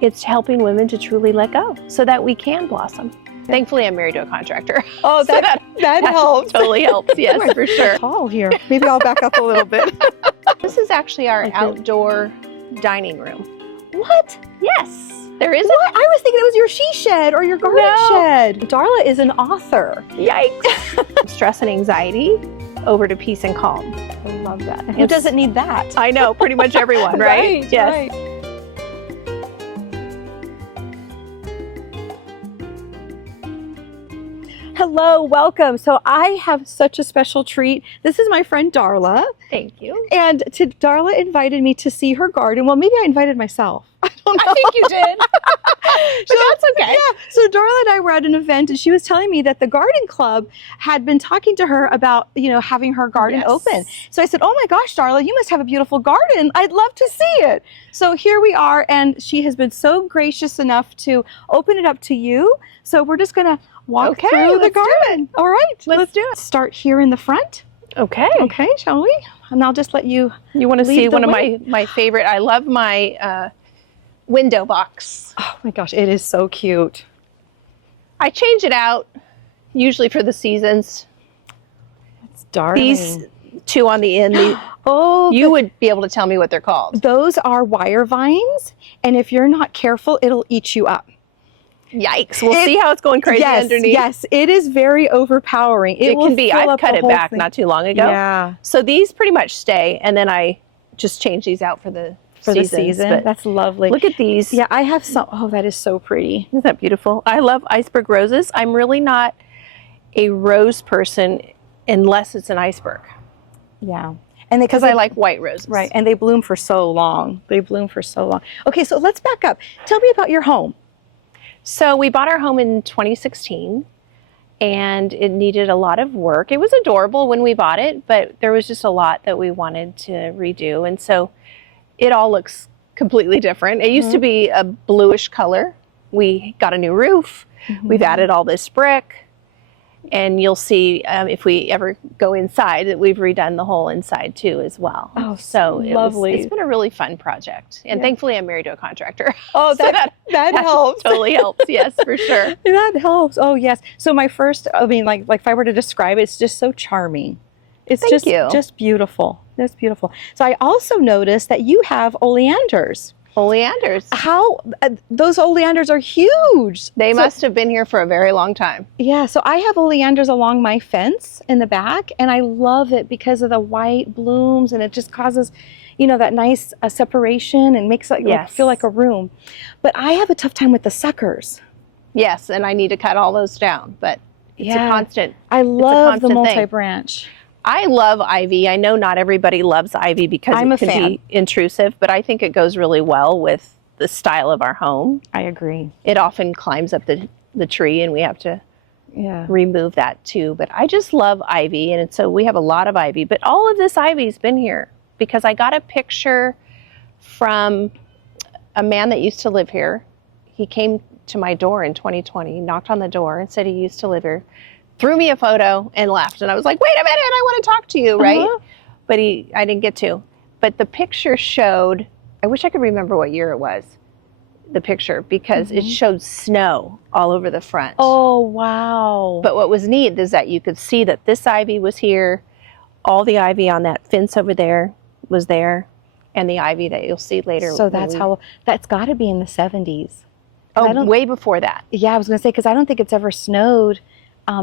It's helping women to truly let go so that we can blossom. Thankfully, I'm married to a contractor. Oh, so that helps. Totally helps, yes, for sure. Tall here. Maybe I'll back up a little bit. This is actually our outdoor dining room. What? Yes, there is What? I was thinking it was your she shed or your garden shed. Darla is an author. Yikes. Stress and anxiety over to peace and calm. I love that. Who doesn't need that? I know, pretty much everyone, right? Yes. Right. Hello, welcome. So I have such a special treat. This is my friend Darla. Thank you. And Darla invited me to see her garden. Well, maybe I invited myself. I don't know. I think you did. But that's okay. Yeah. So Darla and I were at an event and she was telling me that the garden club had been talking to her about, having her garden open. So I said, oh my gosh, Darla, you must have a beautiful garden. I'd love to see it. So here we are, and she has been so gracious enough to open it up to you. So we're just going to walk through the garden. All right. Let's do it. Start here in the front. Okay. Okay, shall we? And I'll just let you. You want to see one of my favorite? I love my window box. Oh my gosh, it is so cute. I change it out usually for the seasons. It's darling. These two on the end. You would be able to tell me what they're called. Those are wire vines, and if you're not careful, it'll eat you up. Yikes. We'll see how it's going crazy underneath. Yes, it is very overpowering. It can be. I've cut it back not too long ago. Yeah. So these pretty much stay, and then I just change these out for the season. That's lovely. Look at these. Yeah, I have some. Oh, that is so pretty. Isn't that beautiful? I love iceberg roses. I'm really not a rose person unless it's an iceberg. Yeah. And because I like white roses. Right, and they bloom for so long. Okay, so let's back up. Tell me about your home. So we bought our home in 2016, and it needed a lot of work. It was adorable when we bought it, but there was just a lot that we wanted to redo. And so it all looks completely different. It used to be a bluish color. We got a new roof. We've added all this brick. And you'll see if we ever go inside that we've redone the whole inside too as well. Oh, so lovely. It's been a really fun project. And thankfully I'm married to a contractor. Oh, so that helps. Totally helps. Yes, for sure. That helps. Oh, yes. So my first, like if I were to describe it, it's just so charming. It's just beautiful. It's beautiful. So I also noticed that you have oleanders. Oleanders. How those oleanders are huge. They must have been here for a very long time. Yeah, so I have oleanders along my fence in the back, and I love it because of the white blooms, and it just causes, that nice separation and makes it feel like a room. But I have a tough time with the suckers. Yes, and I need to cut all those down, but it's a constant. I love the thing. multi-branch. I love ivy. I know not everybody loves ivy because it can be intrusive, but I think it goes really well with the style of our home. I agree. It often climbs up the tree, and we have to remove that too. But I just love ivy, and so we have a lot of ivy. But all of this ivy's been here because I got a picture from a man that used to live here. He came to my door in 2020, knocked on the door and said he used to live here. Threw me a photo and left. And I was like, wait a minute, I want to talk to you, right? But I didn't get to. But the picture showed, I wish I could remember what year it was, the picture, because it showed snow all over the front. Oh, wow. But what was neat is that you could see that this ivy was here, all the ivy on that fence over there was there, and the ivy that you'll see later. So that's got to be in the 70s. Oh, way before that. Yeah, I was going to say, because I don't think it's ever snowed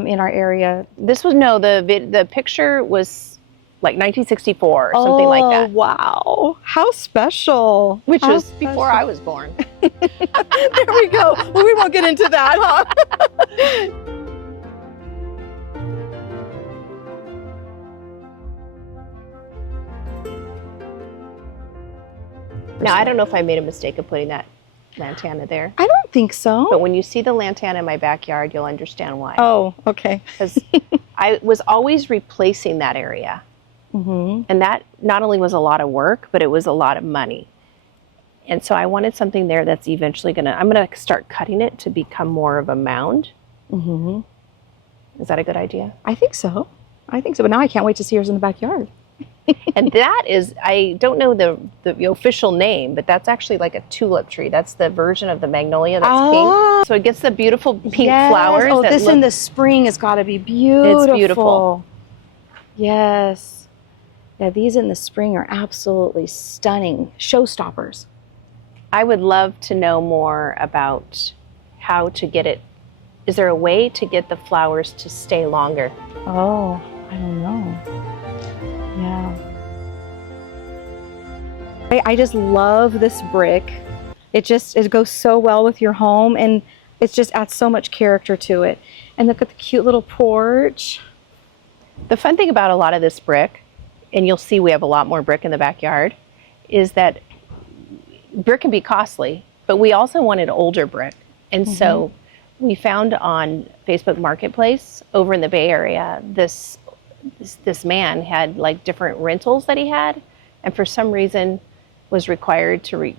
in our area. This was, the picture was like 1964 or something like that. Oh, wow. How special. Which was before I was born. There we go. Well, we won't get into that, huh? Now, I don't know if I made a mistake of putting that lantana there. I don't think so. But when you see the lantana in my backyard, you'll understand why. Oh, okay. Because I was always replacing that area. And that not only was a lot of work, but it was a lot of money. And so I wanted something there that's eventually I'm going to start cutting it to become more of a mound. Is that a good idea? I think so. But now I can't wait to see yours in the backyard. And that is, I don't know the official name, but that's actually like a tulip tree. That's the version of the magnolia that's pink. So it gets the beautiful pink flowers. Oh, this in the spring has got to be beautiful. It's beautiful. Yes. Yeah, these in the spring are absolutely stunning. Showstoppers. I would love to know more about how to get it. Is there a way to get the flowers to stay longer? Oh, I don't know. Yeah. I just love this brick. It goes so well with your home, and it just adds so much character to it. And look at the cute little porch. The fun thing about a lot of this brick, and you'll see we have a lot more brick in the backyard, is that brick can be costly, but we also wanted older brick. And so we found on Facebook Marketplace over in the Bay Area, this man had like different rentals that he had, and for some reason was required to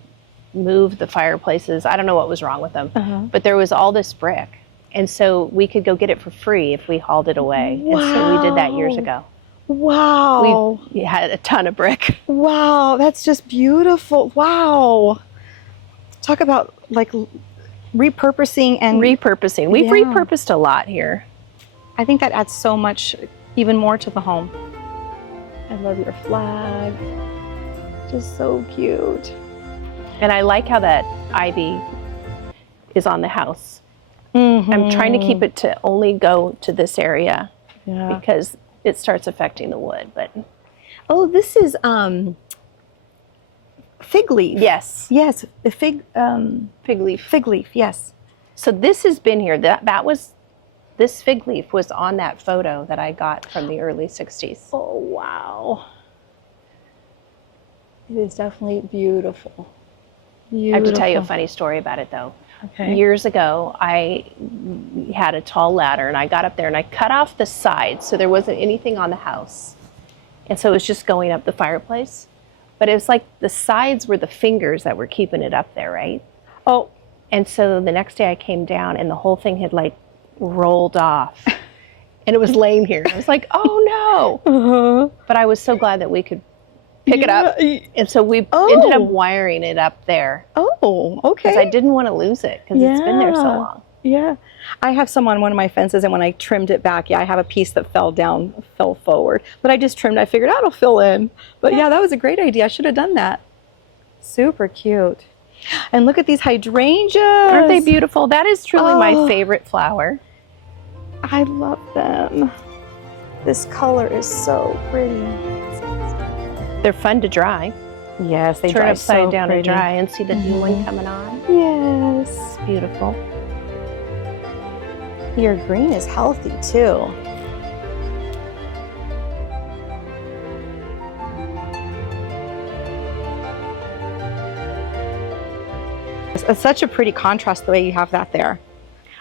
remove the fireplaces. I don't know what was wrong with them, but there was all this brick. And so we could go get it for free if we hauled it away. Wow. And so we did that years ago. Wow. We had a ton of brick. Wow, that's just beautiful. Wow. Talk about like repurposing and repurposing. We've repurposed a lot here. I think that adds so much even more to the home. I love your flag. Just so cute. And I like how that ivy is on the house. I'm trying to keep it to only go to this area because it starts affecting the wood. But oh, this is fig leaf. Yes. Yes, the fig leaf. Fig leaf, yes. So this has been here. This fig leaf was on that photo that I got from the early 60s. Oh, wow. It is definitely beautiful. I have to tell you a funny story about it, though. Okay. Years ago, I had a tall ladder, and I got up there, and I cut off the sides so there wasn't anything on the house. And so it was just going up the fireplace. But it was like the sides were the fingers that were keeping it up there, right? Oh. And so the next day I came down, and the whole thing had like rolled off. And it was laying here. I was like, oh, no. But I was so glad that we could pick it up. And so we ended up wiring it up there. Oh, okay. Because I didn't want to lose it because it's been there so long. Yeah. I have some on one of my fences, and when I trimmed it back, I have a piece that fell forward. But I just trimmed, I figured, it'll fill in. But yeah, that was a great idea. I should have done that. Super cute. And look at these hydrangeas. Aren't they beautiful? That is truly my favorite flower. I love them. This color is so pretty. They're fun to dry. Yes, they turn dry upside so down pretty. and dry and see the new one coming on. Yes. It's beautiful. Your green is healthy too. It's such a pretty contrast the way you have that there.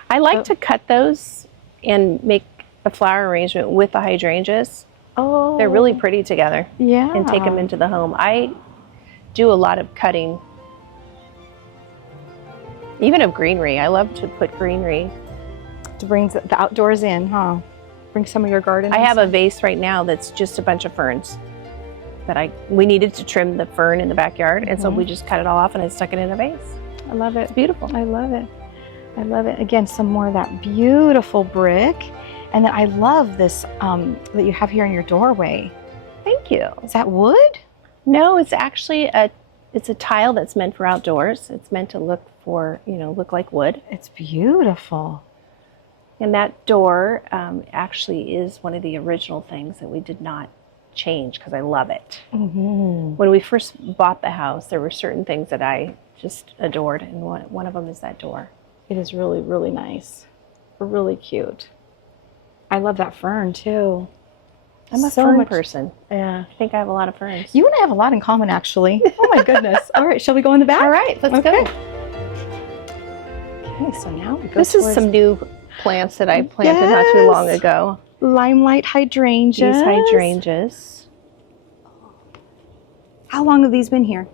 I like to cut those and make a flower arrangement with the hydrangeas. Oh. They're really pretty together. Yeah. And take them into the home. I do a lot of cutting, even of greenery. I love to put greenery. To bring the outdoors in, huh? Bring some of your garden. I have a vase right now that's just a bunch of ferns. That we needed to trim the fern in the backyard, and so we just cut it all off and I stuck it in a vase. I love it. It's beautiful. I love it. I love it. Again, some more of that beautiful brick. And then I love this that you have here in your doorway. Thank you. Is that wood? No, it's actually it's a tile that's meant for outdoors. It's meant to look like wood. It's beautiful. And that door actually is one of the original things that we did not change because I love it. When we first bought the house, there were certain things that I just adored, and one of them is that door. It is really, really nice. Really cute. I love that fern too. I'm a fern person. Yeah. I think I have a lot of ferns. You and I have a lot in common, actually. Oh my goodness. All right, shall we go in the back? All right, let's go. Okay, so now we go This is some new plants that I planted not too long ago. Limelight hydrangeas. These hydrangeas. How long have these been here?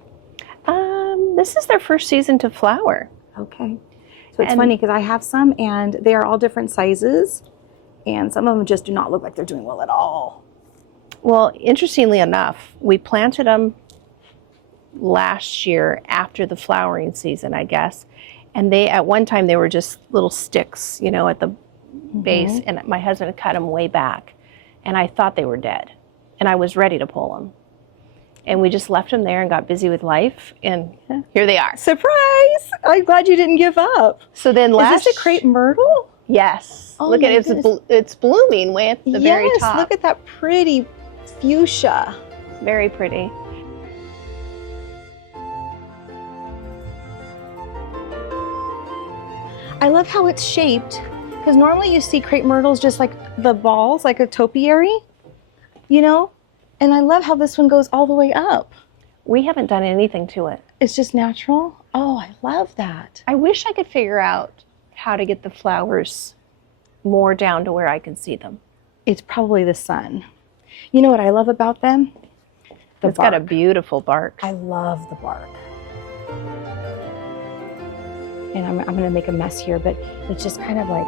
This is their first season to flower. Okay. So it's funny because I have some and they are all different sizes, and some of them just do not look like they're doing well at all. Well, interestingly enough, we planted them last year after the flowering season, I guess. And they, at one time, they were just little sticks, you know, at the base. And my husband cut them way back. And I thought they were dead. And I was ready to pull them. And we just left them there and got busy with life. And here they are. Surprise! I'm glad you didn't give up. So then Is this a crepe myrtle? Yes. Oh look at it. It's blooming way at the very top. Yes, look at that pretty fuchsia. Very pretty. I love how it's shaped, because normally you see crepe myrtles just like the balls, like a topiary, you know? And I love how this one goes all the way up. We haven't done anything to it. It's just natural. Oh, I love that. I wish I could figure out how to get the flowers more down to where I can see them. It's probably the sun. You know what I love about them? It's got a beautiful bark. I love the bark. And I'm going to make a mess here, but it's just kind of like,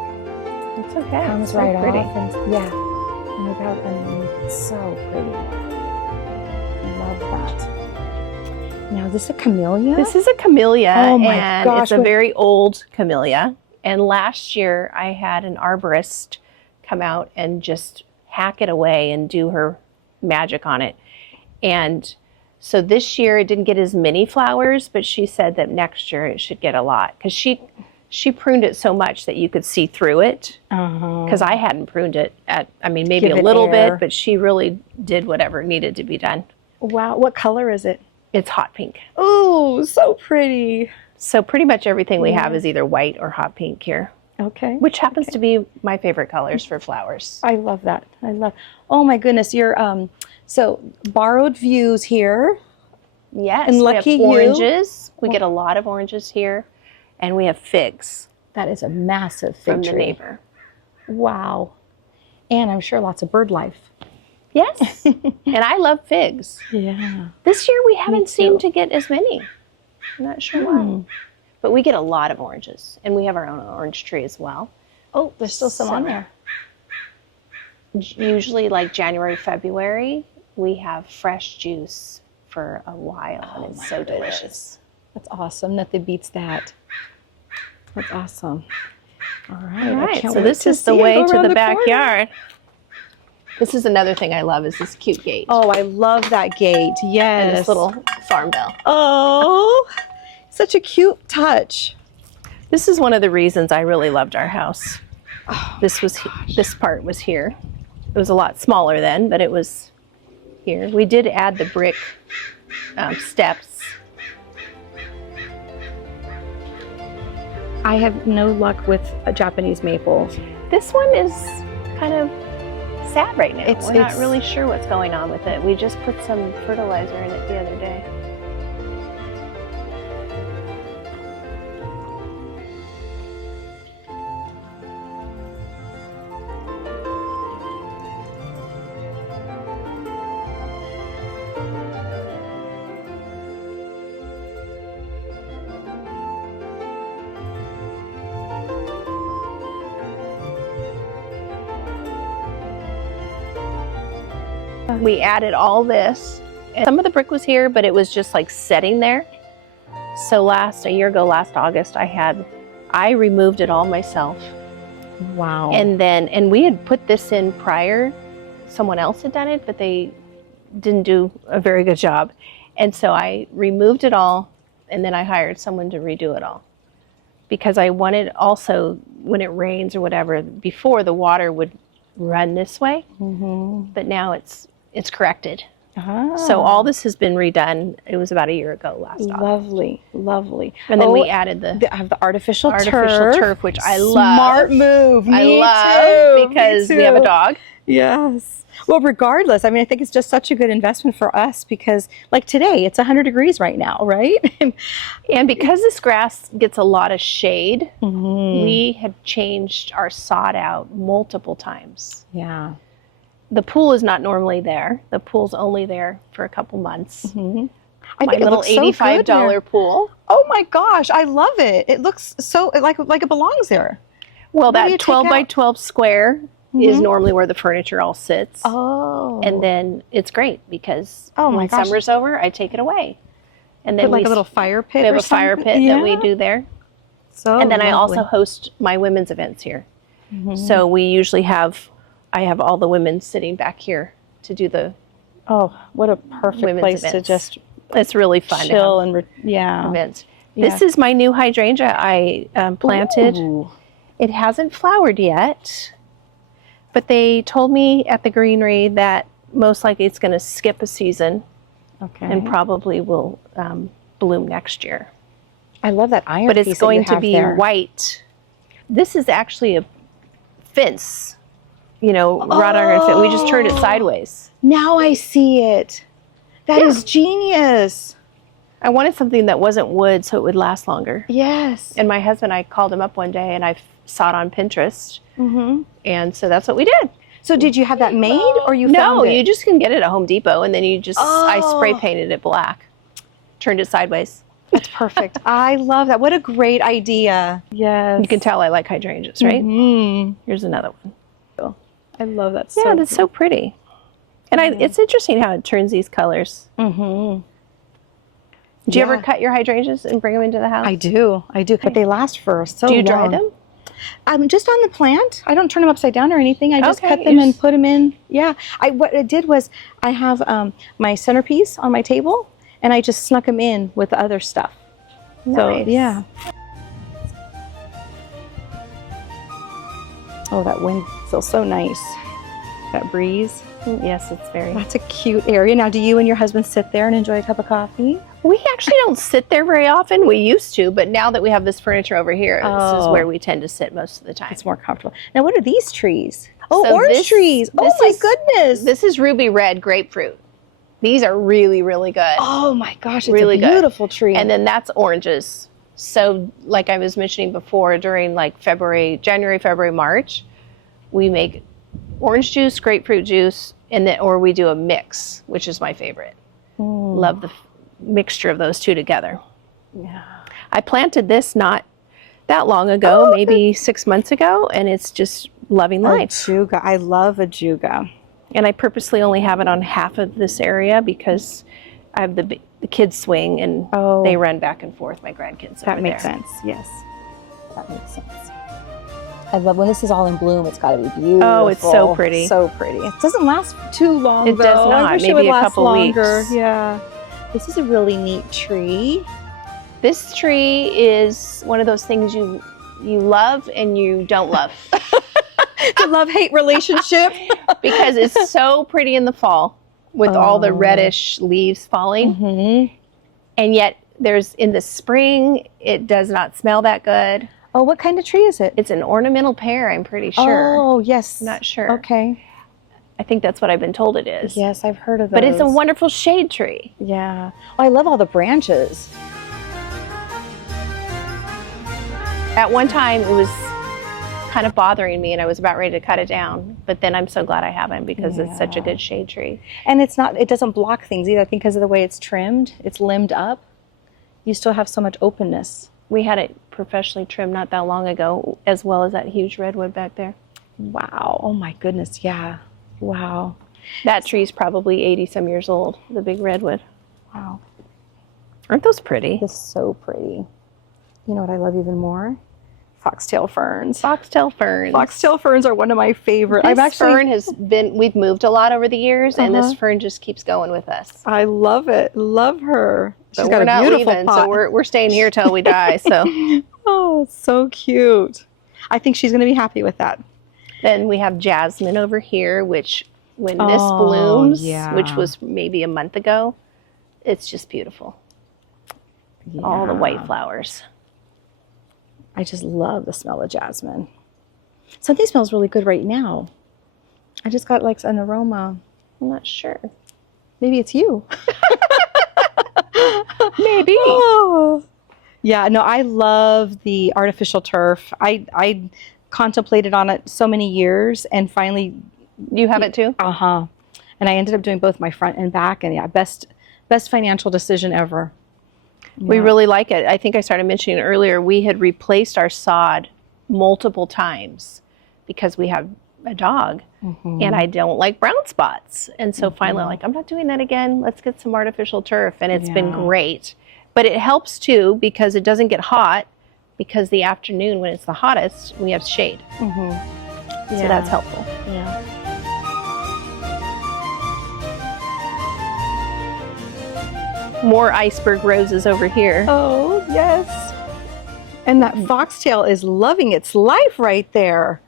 it's okay. Comes it's so right pretty. off. And, yeah. And look out underneath. It's so pretty. I love that. Now, is this a camellia? This is a camellia. Oh my and gosh, it's a very old camellia. And last year I had an arborist come out and just hack it away and do her magic on it. And so this year it didn't get as many flowers, but she said that next year it should get a lot, because she pruned it so much that you could see through it. Because I hadn't pruned it maybe Give a it little air. bit, but she really did whatever needed to be done. Wow. What color is it? It's hot pink. Oh, so pretty. So pretty much everything we have is either white or hot pink here, Okay. which happens to be my favorite colors for flowers. I love that. Oh my goodness. You're, so borrowed views here. Yes, And we lucky have you. oranges. We get a lot of oranges here. And we have figs That is a massive fig from tree. the neighbor. Wow. And I'm sure lots of bird life. Yes, and I love figs. Yeah. This year we haven't too. seemed to get as many. I'm not sure why. But we get a lot of oranges. And we have our own orange tree as well. Oh, there's still some on there. Usually like January, February, we have fresh juice for a while. And it's so delicious. That's awesome. Nothing beats that. That's awesome. All right. All I right, can't so wait this to is the see it way go to around the corner. backyard. This is another thing I love, is this cute gate. Oh, I love that gate. Yes. And this little farm bell. Oh, such a cute touch. This is one of the reasons I really loved our house. This part was here. It was a lot smaller then, but it was here. We did add the brick steps. I have no luck with Japanese maples. This one is kind of sad right now. We're not it's- really sure what's going on with it. We just put some fertilizer in it the other day. We added all this. And some of the brick was here, but it was just like setting there. So a year ago, last August, I removed it all myself. Wow. And we had put this in prior. Someone else had done it, but they didn't do a very good job. And so I removed it all, and then I hired someone to redo it all. Because I wanted also, when it rains or whatever, before the water would run this way, but now it's corrected. So all this has been redone. It was about a year ago last August. Lovely, lovely. And then we added I have the artificial artificial turf, which I love. Smart move. I Me love too. because Me we have a too. dog. Yes. Well, regardless, I mean, I think it's just such a good investment for us because, like today, it's 100 degrees right now, right? And because this grass gets a lot of shade, Mm-hmm. we have changed our sod out multiple times. Yeah. The pool is not normally there. The pool's only there for a couple months. Mm-hmm. My little $85 pool. Oh my gosh, I love it. It looks so like it belongs there. Well, What do you that take 12 by out? 12 square is normally where the furniture all sits. Oh. And then it's great because Oh my when gosh. summer's over, I take it away. And then Put like a little fire pit. we have a fire pit that we do there. So And then I lovely. also host my women's events here. So we usually I have all the women sitting back here to do the Oh, what a perfect women's place to events. just It's really fun chill to have and events. Yeah. This is my new hydrangea I planted. Ooh. It hasn't flowered yet, but they told me at the greenery that most likely it's going to skip a season Okay. and probably will bloom next year. I love that iron But piece it's that you going to have be there. white. This is actually a fence, wrought iron fence. We just turned it sideways. Now I see it. That is genius. I wanted something that wasn't wood so it would last longer. Yes. And my husband, I called him up one day and I saw it on Pinterest. Mm-hmm. And so that's what we did. So did you have that made or you found No, it? you just can get it at Home Depot and then you just, I spray Oh. painted it black, turned it sideways. That's perfect. I love that. What a great idea. Yes. You can tell I like hydrangeas, right? Mm-hmm. Here's another one. I love that. Yeah, that's so pretty. And it's interesting how it turns these colors. Mm-hmm. Do you ever cut your hydrangeas and bring them into the house? I do. But they last for so long. Do you dry them? Just on the plant. I don't turn them upside down or anything. I just Okay, cut them and put them in. Yeah. What I did was I have my centerpiece on my table, and I just snuck them in with the other stuff. Nice. So yeah. Oh, that wind feels so nice. That breeze. Yes, it's very. That's a cute area. Now, do you and your husband sit there and enjoy a cup of coffee? We actually don't sit there very often. We used to, but now that we have this furniture over here, this is where we tend to sit most of the time. It's more comfortable. Now, what are these trees? Oh, So orange trees. Oh my goodness. This is ruby red grapefruit. These are really, really good. Oh my gosh, it's Really a good. beautiful tree. And then that's oranges. So like I was mentioning before, during like January, February, March, we make orange juice, grapefruit juice, or we do a mix, which is my favorite. Love the mixture of those two together. Yeah. I planted this not that long ago, maybe 6 months ago, and it's just loving life. Ajuga. I love ajuga. And I purposely only have it on half of this area because I have the kids swing and they run back and forth, my grandkids. That makes sense. Yes. That makes sense. I love when this is all in bloom. It's got to be beautiful. Oh, it's so pretty. So pretty. It doesn't last too long, It though. does not. I wish Maybe it would a last couple longer. weeks. Yeah. This is a really neat tree. This tree is one of those things you love and you don't love The love-hate relationship. because it's so pretty in the fall with all the reddish leaves falling. Mm-hmm. And yet in the spring, it does not smell that good. Oh, what kind of tree is it? It's an ornamental pear, I'm pretty sure. Oh, yes. I'm not sure. Okay. I think that's what I've been told it is. Yes, I've heard of those. But it's a wonderful shade tree. Yeah. Oh, I love all the branches. At one time, it was kind of bothering me and I was about ready to cut it down. But then I'm so glad I haven't because it's such a good shade tree. And it doesn't block things either. I think because of the way it's trimmed, it's limbed up. You still have so much openness. We had it professionally trimmed not that long ago, as well as that huge redwood back there. Wow. Oh my goodness. Yeah. Wow. That tree's probably 80 some years old, the big redwood. Wow. Aren't those pretty? It's so pretty. You know what I love even more? Foxtail ferns. Foxtail ferns. Foxtail ferns are one of my favorite. This fern we've moved a lot over the years, and this fern just keeps going with us. I love it. Love her. She's But got we're a not beautiful leaving, pot. so we're staying here till we die. So Oh, so cute. I think she's going to be happy with that. then we have jasmine over here, which when this blooms, yeah. which was maybe a month ago, it's just beautiful. All the white flowers. I just love the smell of jasmine. Something smells really good right now. I just got like an aroma. I'm not sure. Maybe it's you. Maybe. Oh. Yeah, no, I love the artificial turf. I contemplated on it so many years and finally. You have it too? Uh-huh. And I ended up doing both my front and back, and yeah, best financial decision ever. We really like it. I think I started mentioning earlier, we had replaced our sod multiple times because we have a dog. And I don't like brown spots. And so finally, I'm like, I'm not doing that again. Let's get some artificial turf. And it's been great. But it helps too because it doesn't get hot, because the afternoon when it's the hottest, we have shade. So that's helpful. Yeah. More iceberg roses over here. Oh, yes. And that foxtail is loving its life right there.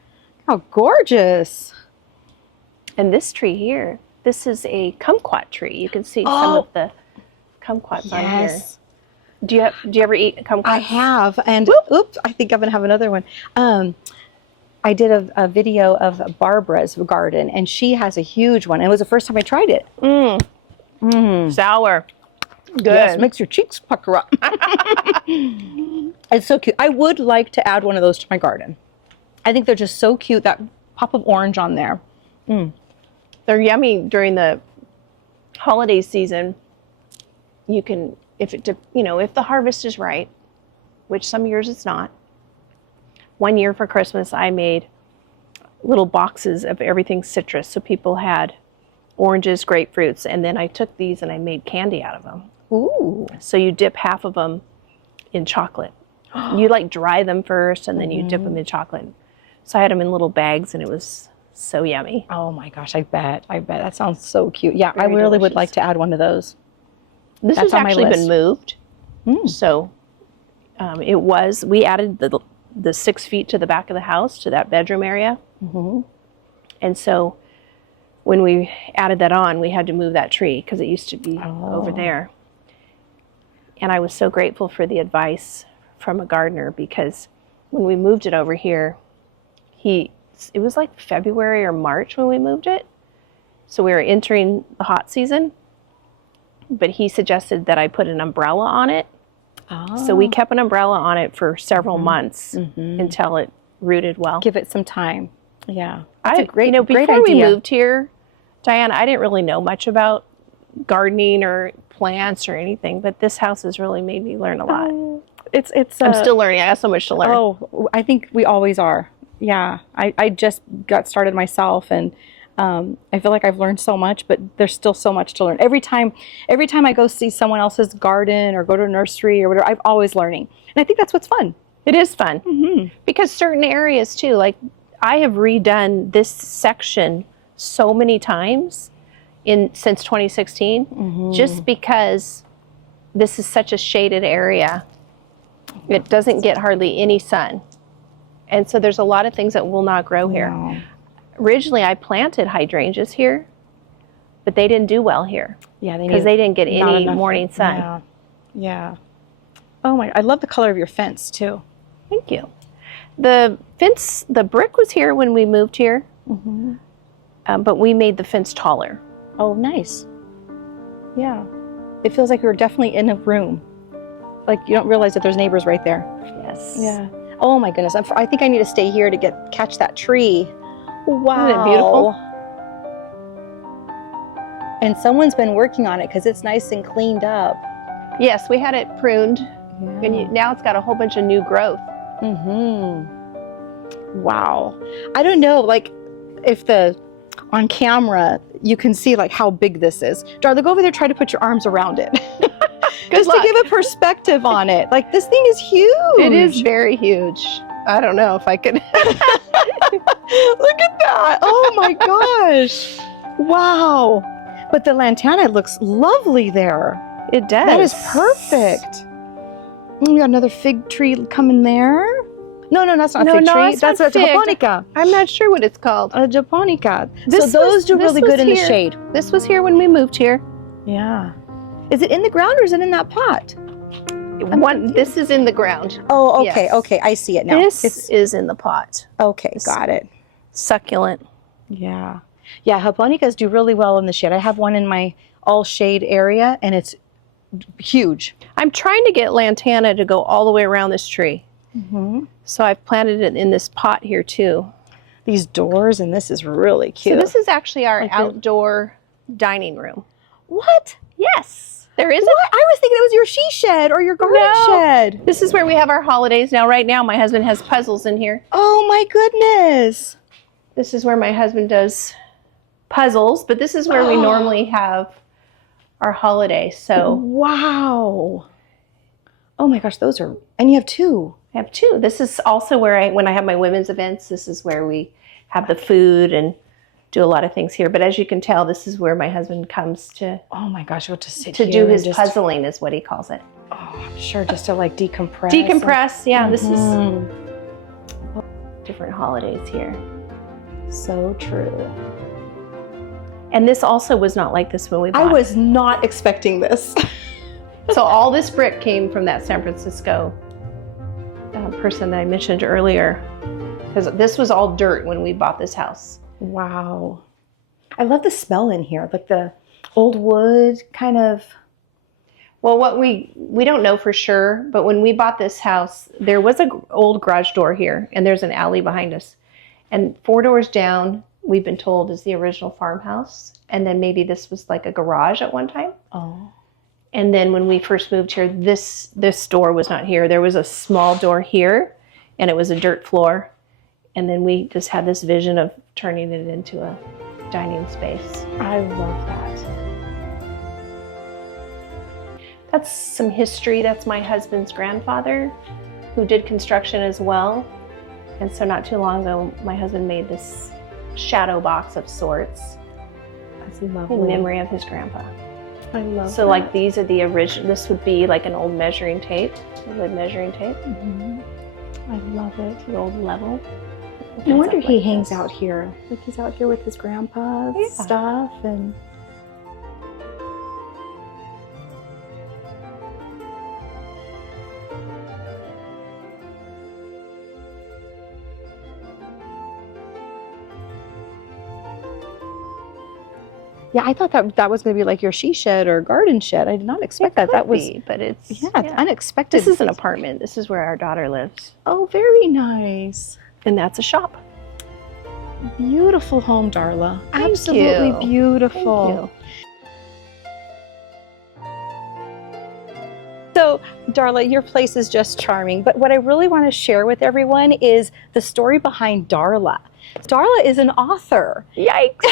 How gorgeous. And this tree here, this is a kumquat tree. You can see some of the kumquats on here. Do you ever eat kumquats? I have, and oops, I think I'm gonna have another one. I did a video of Barbara's garden, and she has a huge one. And it was the first time I tried it. Sour. Good. Yes, makes your cheeks pucker up. It's so cute. I would like to add one of those to my garden. I think they're just so cute. That pop of orange on there. They're yummy during the holiday season. You can, if the harvest is right, which some years it's not. One year for Christmas, I made little boxes of everything citrus. So people had oranges, grapefruits, and then I took these and I made candy out of them. Ooh. So you dip half of them in chocolate. You like dry them first and then you dip them in chocolate. So I had them in little bags and it was so yummy. Oh my gosh, I bet. That sounds so cute. Yeah, Very I really would delicious. like to add one of those. This That's has on my actually been list. moved. So we added the 6 feet to the back of the house to that bedroom area. And so when we added that on, we had to move that tree because it used to be over there. And I was so grateful for the advice from a gardener, because when we moved it over here, it was like February or March when we moved it. So we were entering the hot season, but he suggested that I put an umbrella on it. So we kept an umbrella on it for several months until it rooted well. Give it some time. Yeah. That's a great before we idea. moved here, Diane, I didn't really know much about gardening or plants or anything, but this house has really made me learn a lot. I'm still learning. I have so much to learn. Oh, I think we always are. Yeah. I just got started myself, and I feel like I've learned so much, but there's still so much to learn. Every time I go see someone else's garden or go to a nursery or whatever, I'm always learning. And I think that's what's fun. It is fun. Because certain areas too, like I have redone this section so many times since 2016, just because this is such a shaded area. It doesn't get hardly any sun. And so there's a lot of things that will not grow here. Originally, I planted hydrangeas here, but they didn't do well here. Yeah, because they didn't get any morning sun. Yeah. Oh my! I love the color of your fence too. Thank you. The fence, the brick was here when we moved here, but we made the fence taller. Oh, nice. Yeah. It feels like you're definitely in a room. Like you don't realize that there's neighbors right there. Yes. Yeah. Oh my goodness! I think I need to stay here to catch that tree. Wow. Isn't it beautiful? And someone's been working on it because it's nice and cleaned up. Yes, we had it pruned, and now it's got a whole bunch of new growth. Wow. I don't know, like, if on camera you can see like how big this is. Darla, go over there, try to put your arms around it. Just to give a perspective on it. Like, this thing is huge. It is very huge. I don't know if I could. Look at that. Oh my gosh. Wow. But the lantana looks lovely there. It does. That is perfect. We got another fig tree coming there. No, that's not a fig tree. That's a japonica. I'm not sure what it's called. A japonica. So those do really good in the shade. This was here when we moved here. Yeah. Is it in the ground or is it in that pot? This is in the ground. Oh, okay, yes. Okay. I see it now. This is in the pot. Okay, got it. Succulent. Yeah. Yeah, japonicas do really well in the shade. I have one in my all shade area and it's huge. I'm trying to get lantana to go all the way around this tree. So I've planted it in this pot here too. These doors, and this is really cute. So this is actually our outdoor dining room. What? Yes. There is what? I was thinking it was your she shed or your garden shed. This is where we have our holidays now. Right now, my husband has puzzles in here. Oh my goodness. This is where my husband does puzzles, but this is where we normally have our holiday. So wow. Oh my gosh, those are, and you have two. I have two. This is also where when I have my women's events, this is where we have the food and do a lot of things here. But as you can tell, this is where my husband comes to. Oh my gosh, what to sit to here do his puzzling is what he calls it. Oh, I'm sure, just to like decompress. Decompress, yeah. This is different holidays here. So true. And this also was not like this when we bought. I was not expecting this. So all this brick came from that San Francisco person that I mentioned earlier, because this was all dirt when we bought this house. Wow. I love the smell in here, like the old wood kind of. Well, what we don't know for sure, but when we bought this house, there was an old garage door here, and there's an alley behind us. And 4 doors down, we've been told, is the original farmhouse. And then maybe this was like a garage at one time. Oh. And then when we first moved here, this door was not here. There was a small door here, and it was a dirt floor. And then we just had this vision of turning it into a dining space. I love that. That's some history. That's my husband's grandfather, who did construction as well. And so not too long ago, my husband made this shadow box of sorts. That's lovely. In memory of his grandpa. I love so that. like these are the original, this would be like an old measuring tape, a wood measuring tape. Mm-hmm. I love it. The old level. No wonder he hangs out here. Like he's out here with his grandpa's stuff and. Yeah, I thought that was going to be like your she shed or garden shed. I did not expect that. That was, but it's it's unexpected. This is an apartment. This is where our daughter lives. Oh, very nice. And that's a shop. Beautiful home, Darla. Thank Absolutely you. beautiful. So, Darla, your place is just charming. But what I really want to share with everyone is the story behind Darla. Darla is an author. Yikes.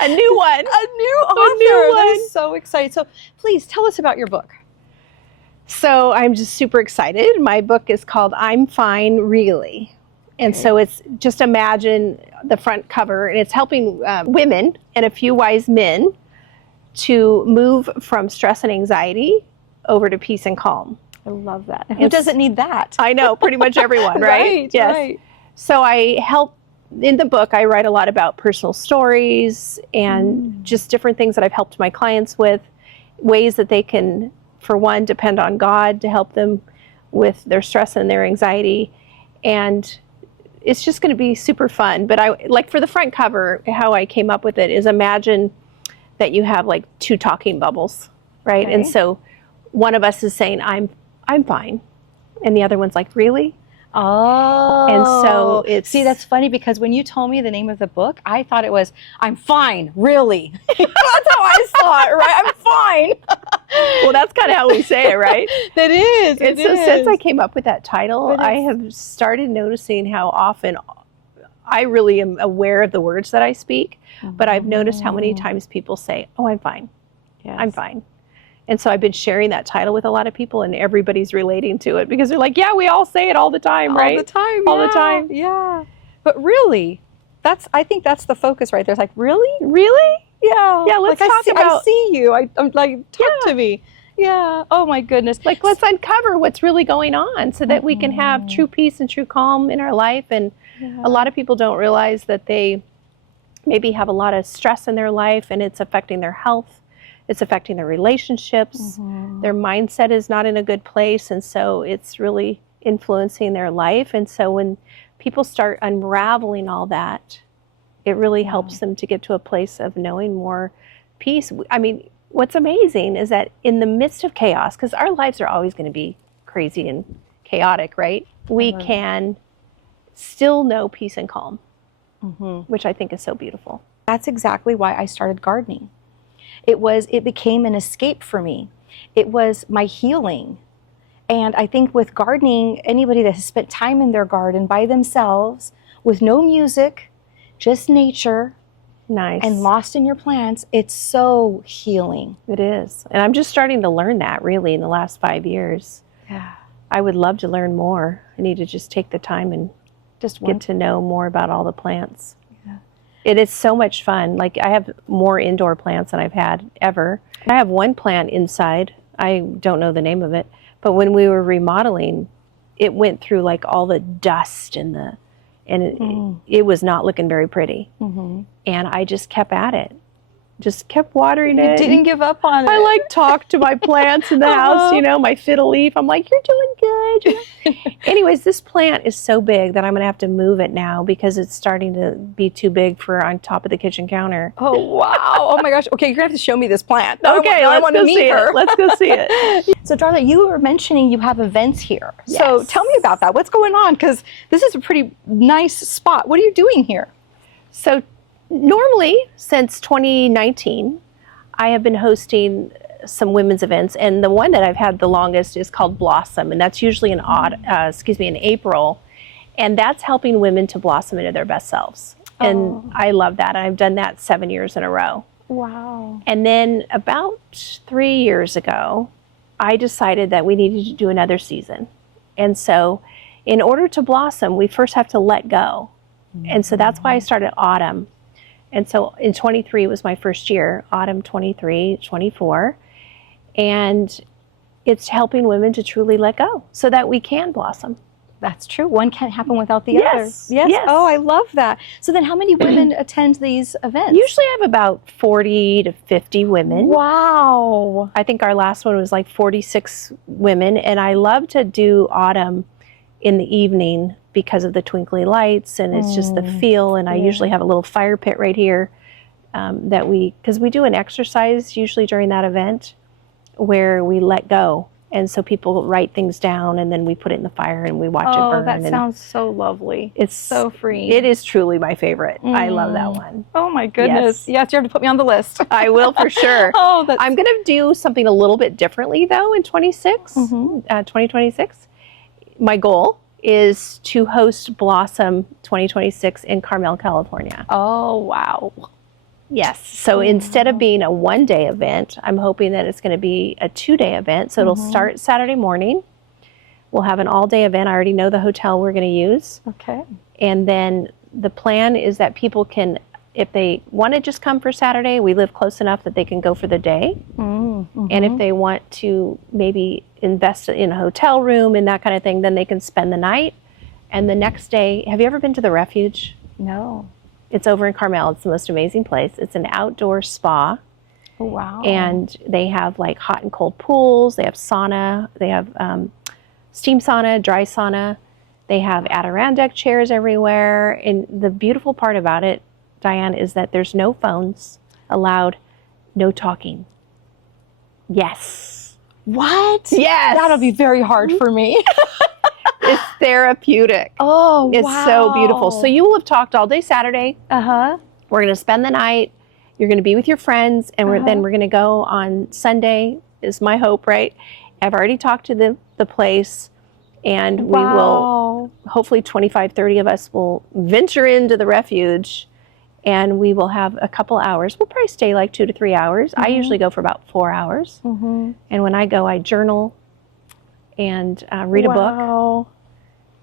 A new one. A new author. That is so exciting. So please tell us about your book. So I'm just super excited. My book is called I'm Fine, Really. And so it's just imagine the front cover, and it's helping women and a few wise men to move from stress and anxiety over to peace and calm. I love that. Who doesn't need that? I know, pretty much everyone, right? Yes. Right. So I help. In the book, I write a lot about personal stories and just different things that I've helped my clients with, ways that they can, for one, depend on God to help them with their stress and their anxiety. And it's just going to be super fun. But I like for the front cover, how I came up with it is imagine that you have like 2 talking bubbles, right? Okay. And so one of us is saying, I'm fine. And the other one's like, really? Oh. And so it's... See, that's funny because when you told me the name of the book, I thought it was, I'm fine, really. That's how I saw it, right? I'm fine. Well, that's kind of how we say it, right? That is. And so since I came up with that title, I have started noticing how often I really am aware of the words that I speak, but I've noticed how many times people say, oh, I'm fine. Yes. I'm fine. And so I've been sharing that title with a lot of people, and everybody's relating to it because they're like, yeah, we all say it all the time, right? All the time. All the time. Yeah. But really, I think that's the focus right there. It's like, really? Really? Yeah. Yeah, let's talk about... I see you. I'm like, talk to me. Yeah. Oh my goodness. Like, let's uncover what's really going on so that we can have true peace and true calm in our life. And a lot of people don't realize that they maybe have a lot of stress in their life and it's affecting their health. It's affecting their relationships. Their mindset is not in a good place. And so it's really influencing their life. And so when people start unraveling all that, it really helps them to get to a place of knowing more peace. I mean, what's amazing is that in the midst of chaos, because our lives are always going to be crazy and chaotic, right? We can still know peace and calm, which I think is so beautiful. That's exactly why I started gardening. It became an escape for me. It was my healing. And I think with gardening, anybody that has spent time in their garden by themselves with no music, just nature Nice. and lost in your plants, it's so healing. It is. And I'm just starting to learn that really in the last 5 years. Yeah. I would love to learn more. I need to just take the time and Just get to know more about all the plants. Yeah. It is so much fun. Like I have more indoor plants than I've had ever. I have one plant inside. I don't know the name of it, but when we were remodeling, it went through like all the dust and it was not looking very pretty. Mm-hmm. And I just kept at it. Just kept watering You it. didn't give up on it. I like talk to my plants in the house, you know, my fiddle leaf. I'm like, you're doing good. Anyways, this plant is so big that I'm going to have to move it now because it's starting to be too big for on top of the kitchen counter. Oh, wow. Oh my gosh. Okay, you're going to have to show me this plant. Okay, I let's want go to meet see her. it. Let's go see it. So Darla, you were mentioning you have events here. So Yes. tell me about that. What's going on? Because this is a pretty nice spot. What are you doing here? So normally since 2019, I have been hosting some women's events, and the one that I've had the longest is called Blossom, and that's usually in April, and that's helping women to blossom into their best selves. And I love that. I've done that 7 years in a row. Wow. And then about 3 years ago, I decided that we needed to do another season. And so in order to blossom, we first have to let go. And so that's why I started Autumn. And so in 23 was my first year, Autumn 23, 24. And it's helping women to truly let go so that we can blossom. That's true. One can't happen without the Yes, other. Yes. yes. Oh, I love that. So then how many women attend these events? Usually I have about 40 to 50 women. Wow. I think our last one was like 46 women. And I love to do Autumn in the evening because of the twinkly lights, and it's just the feel. And I usually have a little fire pit right here because we do an exercise usually during that event where we let go. And so people write things down and then we put it in the fire and we watch it burn. Oh, that sounds so lovely. It's so freeing. It is truly my favorite. I love that one. Oh my goodness. Yes, you have to put me on the list. I will for sure. Oh, that's... I'm going to do something a little bit differently though in 2026. My goal is to host Blossom 2026 in Carmel, California. Oh, wow. Yes. So instead of being a one-day event, I'm hoping that it's going to be a 2-day event. So it'll start Saturday morning. We'll have an all-day event. I already know the hotel we're going to use. Okay. And then the plan is that people can, if they want to just come for Saturday, we live close enough that they can go for the day. And if they want to maybe invest in a hotel room and that kind of thing, then they can spend the night. And the next day, have you ever been to the Refuge? No. It's over in Carmel. It's the most amazing place. It's an outdoor spa. Oh, wow. And they have like hot and cold pools. They have sauna. They have steam sauna, dry sauna. They have Adirondack chairs everywhere. And the beautiful part about it, Diane, is that there's no phones allowed, no talking. Yes. What? Yes. That'll be very hard for me. It's therapeutic. Oh, It's wow. so beautiful. So you will have talked all day Saturday. Uh-huh. We're going to spend the night. You're going to be with your friends. And then we're going to go on Sunday, is my hope, right? I've already talked to the place. And we will, hopefully 25, 30 of us will venture into the Refuge. And we will have a couple hours. We'll probably stay like 2 to 3 hours. I usually go for about 4 hours. And when I go, I journal and read a book.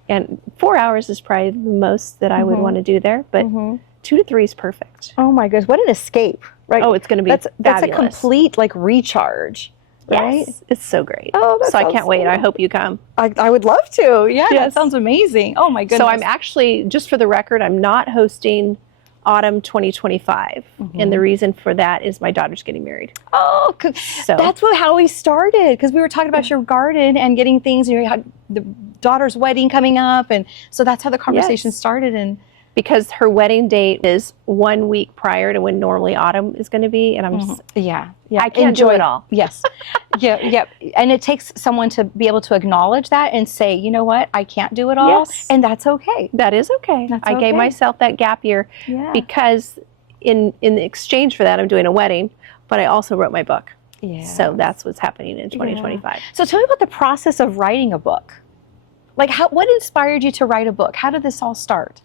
And 4 hours is probably the most that I would want to do there. But 2 to 3 is perfect. Oh my goodness, what an escape, right? Oh, it's going to be That's a fabulous. complete like recharge, right? Yes, it's so great. Oh, that so I sounds can't wait. cool. I hope you come. I would love to. Yeah, that Yes. sounds amazing. Oh my goodness. So I'm actually, just for the record, I'm not hosting Autumn 2025. And the reason for that is my daughter's getting married. Oh, So that's how we started, because we were talking about your garden and getting things. You had the daughter's wedding coming up, and so that's how the conversation started. And because her wedding date is 1 week prior to when normally Autumn is going to be, and I'm just, yeah, I can't do it all. Yes, yeah, and it takes someone to be able to acknowledge that and say, you know what, I can't do it all, and that's okay. That is okay. I gave myself that gap year because in exchange for that, I'm doing a wedding, but I also wrote my book. Yeah. So that's what's happening in 2025. So tell me about the process of writing a book. Like, what inspired you to write a book? How did this all start?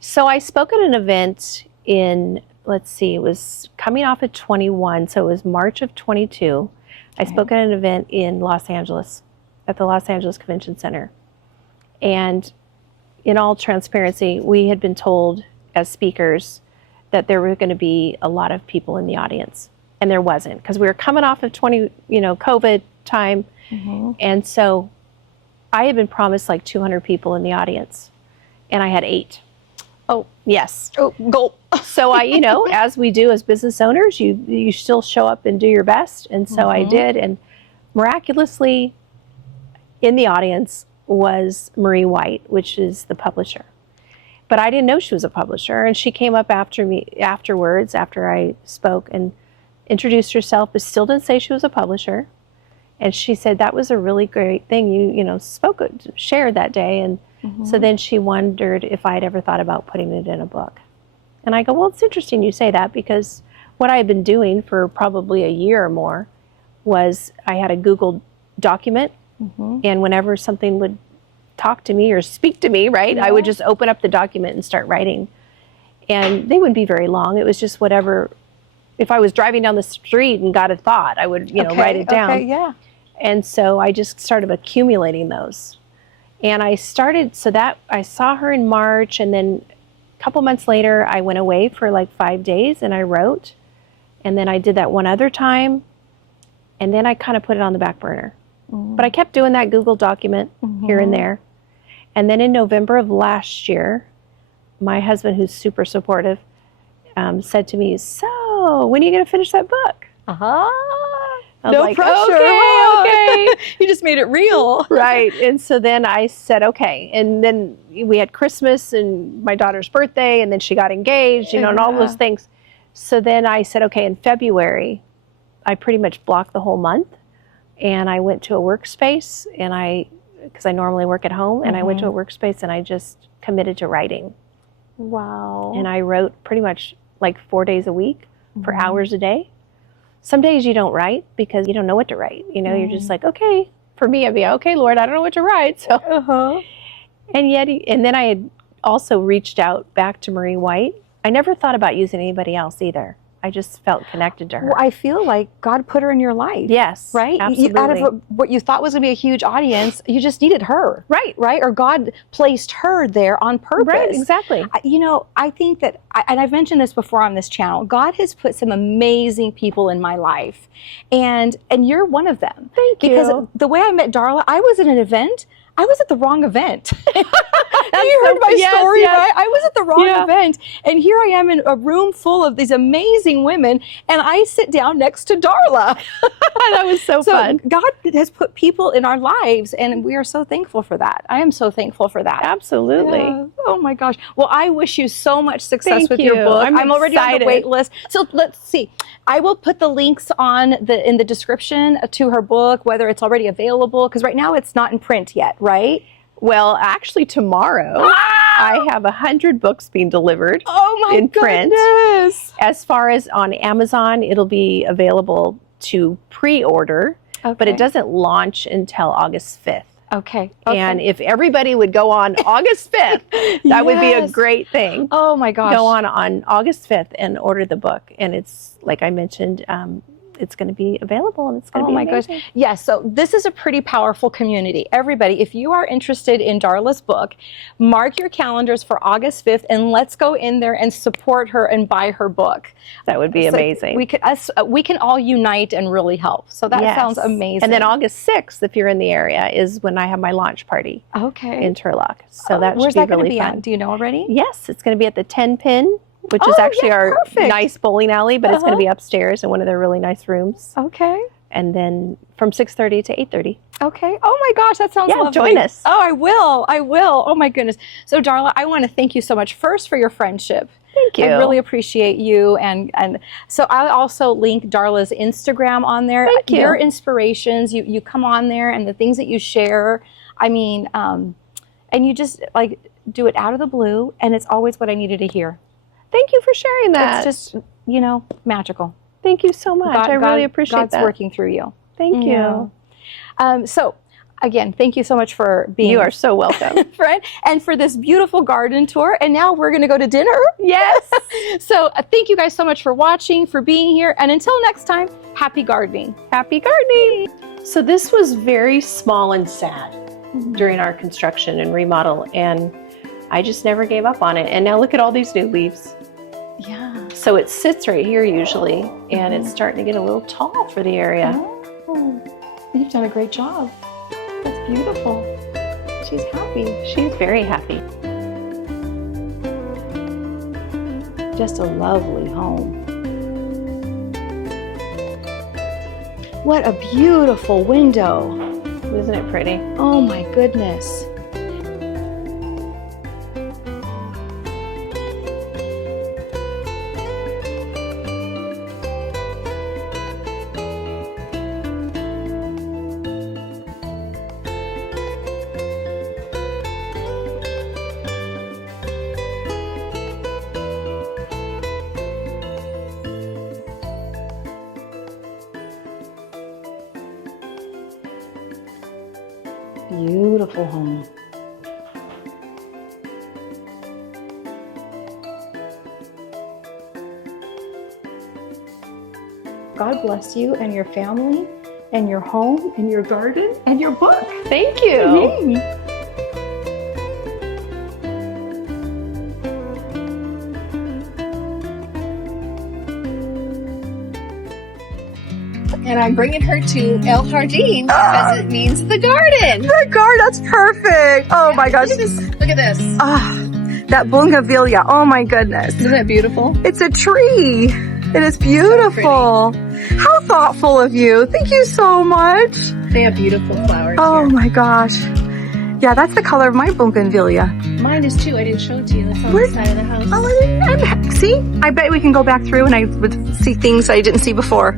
So I spoke at an event in, let's see, it was coming off of 21, so it was March of 22. I spoke at an event in Los Angeles, at the Los Angeles Convention Center. And in all transparency, we had been told as speakers that there were going to be a lot of people in the audience. And there wasn't, because we were coming off of COVID time. And so I had been promised like 200 people in the audience, and I had 8. Oh, yes. Oh, gulp. So I, as we do as business owners, you still show up and do your best. And so I did. And miraculously, in the audience was Marie White, which is the publisher. But I didn't know she was a publisher. And she came up afterwards, after I spoke, and introduced herself, but still didn't say she was a publisher. And she said, that was a really great thing you shared that day. And so then she wondered if I'd ever thought about putting it in a book. And I go, well, it's interesting you say that, because what I had been doing for probably a year or more was I had a Google document, and whenever something would talk to me or speak to me, right, I would just open up the document and start writing. And they wouldn't be very long. It was just whatever. If I was driving down the street and got a thought, I would, write it down. Okay, yeah. And so I just started accumulating those. And I saw her in March, and then a couple months later, I went away for like 5 days and I wrote. And then I did that one other time, and then I kind of put it on the back burner. But I kept doing that Google document here and there. And then in November of last year, my husband, who's super supportive, said to me, so when are you going to finish that book? No pressure. Okay. You just made it real. Right. And so then I said, okay. And then we had Christmas and my daughter's birthday, and then she got engaged, and all those things. So then I said, okay, in February, I pretty much blocked the whole month, and I went to a workspace, and because I normally work at home, and I went to a workspace and I just committed to writing. Wow. And I wrote pretty much like 4 days a week for hours a day. Some days you don't write because you don't know what to write. You're just like, okay. For me, I'd be, okay, Lord, I don't know what to write. So, and then I had also reached out back to Marie White. I never thought about using anybody else either. I just felt connected to her. Well, I feel like God put her in your life. Yes, right? absolutely. Out of what you thought was going to be a huge audience, you just needed her. Right. Or God placed her there on purpose. Right, exactly. I think that, and I've mentioned this before on this channel, God has put some amazing people in my life. And you're one of them. Thank you. Because the way I met Darla, I was at an event. I was at the wrong event. You heard my story, right? I was at the wrong event. And here I am in a room full of these amazing women, and I sit down next to Darla. That was so fun. God has put people in our lives, and we are so thankful for that. I am so thankful for that. Absolutely. Yeah. Oh my gosh. Well, I wish you so much success with your book. I'm already excited. on the wait list. So let's see. I will put the links in the description to her book, whether it's already available, because right now it's not in print yet, right? Well, actually tomorrow, I have 100 books being delivered in print. As far as on Amazon, it'll be available to pre-order, but it doesn't launch until August 5th. Okay. And if everybody would go on August 5th, that would be a great thing. Oh my gosh. Go on August 5th and order the book. And it's, like I mentioned, it's going to be available, and it's going to be amazing. Gosh. Yes, so this is a pretty powerful community. Everybody, if you are interested in Darla's book, mark your calendars for August 5th, and let's go in there and support her and buy her book. That would be amazing. We can all unite and really help. So that sounds amazing. And then August 6th, if you're in the area, is when I have my launch party in Turlock. So that should be really fun. Do you know already? Yes, it's going to be at the 10 Pin, which is actually our nice bowling alley, but it's going to be upstairs in one of their really nice rooms. Okay. And then from 6:30 to 8:30. Okay. Oh my gosh, that sounds lovely. Join us. Oh, I will. Oh my goodness. So Darla, I want to thank you so much first for your friendship. Thank you. I really appreciate you. And so I'll also link Darla's Instagram on there. Thank you. Your inspirations, you come on there, and the things that you share, I mean, and you just like do it out of the blue, and it's always what I needed to hear. Thank you for sharing that. It's just, magical. Thank you so much. I really appreciate that. God's working through you. Thank you. So Again, thank you so much for being You are so welcome. friend and for this beautiful garden tour. And now we're going to go to dinner. Yes. So thank you guys so much for watching, for being here. And until next time, happy gardening. Happy gardening. So this was very small and sad during our construction and remodel, and I just never gave up on it. And now look at all these new leaves. Yeah. So it sits right here usually, and it's starting to get a little tall for the area. Oh, you've done a great job. That's beautiful. She's happy. She's very happy. Just a lovely home. What a beautiful window. Isn't it pretty? Oh my goodness. Beautiful home. God bless you and your family and your home and your garden and your book. Thank you. And I'm bringing her to El Jardín because it means the garden. The garden, that's perfect. Oh my gosh. Look at this. Ah, that bougainvillea. Oh my goodness. Isn't that beautiful? It's a tree. It is beautiful. How thoughtful of you. Thank you so much. They have beautiful flowers Oh here. my gosh. Yeah, that's the color of my bougainvillea. Mine is too. I didn't show it to you. That's on Where- the side of the house. Oh, see? I bet we can go back through and I would see things I didn't see before.